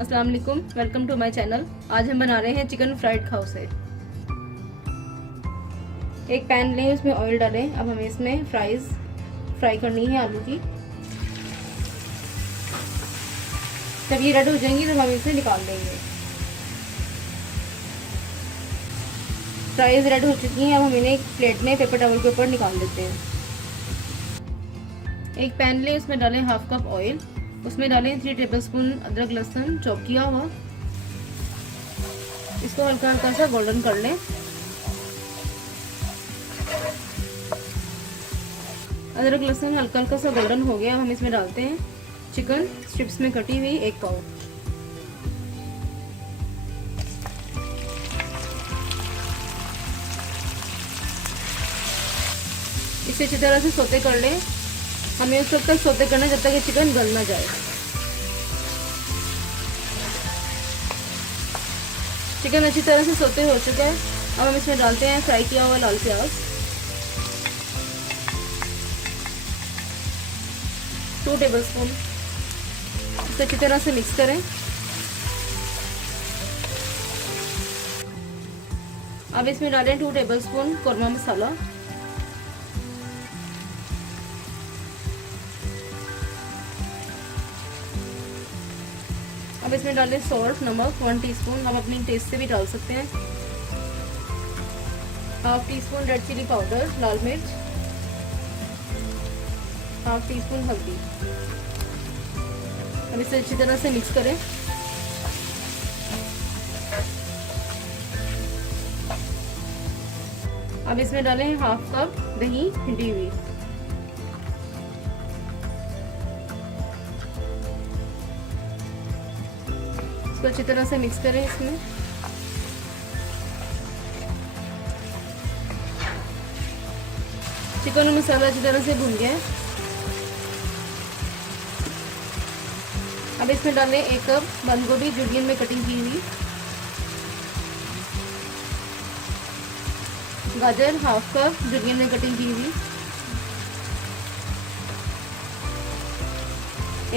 अस्सलाम वालेकुम, welcome to my channel. आज हम बना रहे हैं चिकन फ्राइड खाउसे। एक पैन लें, उसमें ऑयल डालें। अब हमें इसमें फ्राई करनी है आलू की। जब ये रेड हो जाएंगी तो हम इसे निकाल देंगे। फ्राइज रेड हो चुकी हैं। अब हम इन्हें एक प्लेट में पेपर टॉवल के ऊपर निकाल देते हैं। एक पैन लें, उसमें डालें हाफ कप ऑयल। उसमें डालें 3 टेबलस्पून अदरक लहसुन चॉप किया हुआ। इसको हल्का हल्का सा गोल्डन कर लें। अदरक लहसुन हल्का हल्का सा गोल्डन हो गया। अब हम इसमें डालते हैं चिकन स्ट्रिप्स में कटी हुई 1 पाव। इसे अच्छी तरह से सोते कर लें। हमें उस वक्त तक सोते करना जब तक ये चिकन गल ना जाए। चिकन अच्छी तरह से सोते हो चुका है। अब हम इसमें डालते हैं फ्राई किया हुआ लाल प्याज 2 टेबलस्पून। इसे अच्छी तरह से मिक्स करें। अब इसमें डालें 2 टेबलस्पून कोरमा मसाला। अब इसमें डालें सॉल्ट नमक 1 टीस्पून। आप अपनी टेस्ट से भी डाल सकते हैं। Half teaspoon red chilli powder लाल मिर्च, हाफ टी स्पून हल्दी। अब इसे अच्छी तरह से मिक्स करें। अब इसमें डालें हाफ कप दही हिंडी हुई। इसको अच्छी तरह से मिक्स करें। इसमें चिकन और मसाला अच्छी तरह से भून गया है। अब इसमें डालें 1 कप बंद गोभी जूलियन में कटिंग की हुई, गाजर हाफ कप जूलियन में कटिंग की हुई,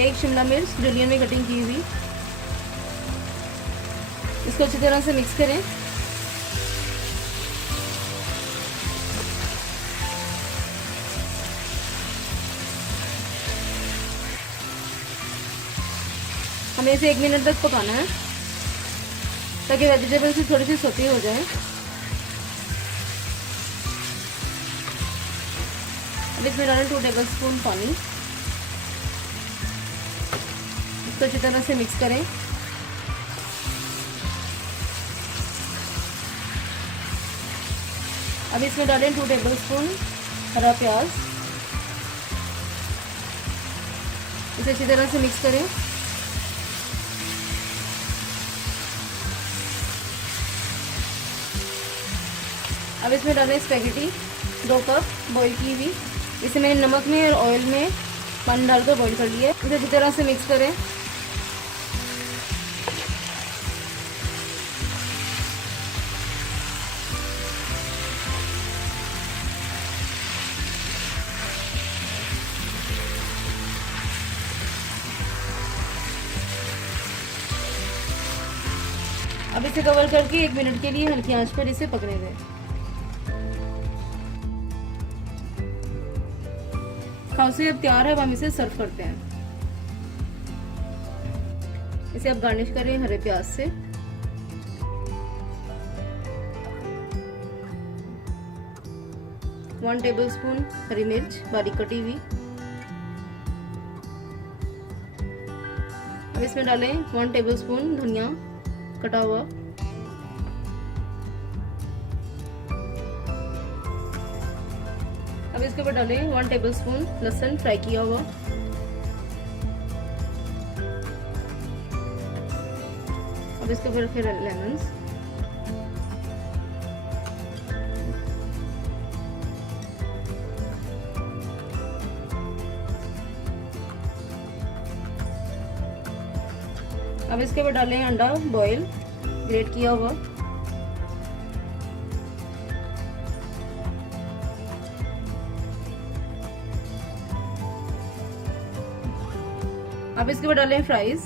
1 शिमला मिर्च जूलियन में कटिंग की हुई। इसको अच्छी तरह से मिक्स करें। हमें इसे 1 मिनट तक पकाना है ताकि वेजिटेबल्स से थोड़ी सी सौते हो जाए। अब इसमें डालें 2 टेबलस्पून पानी। इसको अच्छी तरह से मिक्स करें। अब इसमें डालें 2 टेबलस्पून हरा प्याज। इसे अच्छी तरह से मिक्स करें। अब इसमें डालें स्पैगेटी 2 कप बॉईल की हुई। इसे मैंने नमक में और ऑयल में पानी डालकर बॉईल कर लिया। इसे अच्छी तरह से मिक्स करें। अब इसे कवर करके 1 मिनट के लिए हल्की आंच पर इसे पकने दें। खाउसे अब तैयार है। अब हम इसे सर्व करते हैं। इसे अब गार्निश करें हरे प्याज से। वन टेबलस्पून हरी मिर्च बारीक कटी हुई। अब इसमें डालें 1 टेबलस्पून धनिया कटा हुआ। अब इसके ऊपर डालें 1 टेबलस्पून लहसुन फ्राई किया हुआ। अब इसके ऊपर फिर लेमन्स। अब इसके ऊपर डालें अंडा बॉयल ग्रेट किया हुआ। अब इसके ऊपर डालें फ्राइज।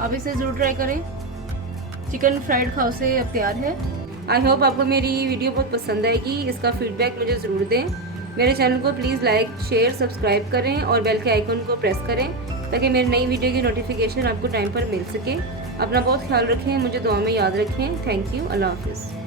आप इसे ज़रूर ट्राई करें। चिकन फ्राइड खाओ से अब तैयार है। आई होप आपको मेरी वीडियो बहुत पसंद आएगी। इसका फीडबैक मुझे ज़रूर दें। मेरे चैनल को प्लीज़ लाइक शेयर सब्सक्राइब करें और बेल के आइकन को प्रेस करें ताकि मेरी नई वीडियो की नोटिफिकेशन आपको टाइम पर मिल सके। अपना बहुत ख्याल रखें, मुझे दुआ में याद रखें। Thank you. अल्लाह हाफिज़।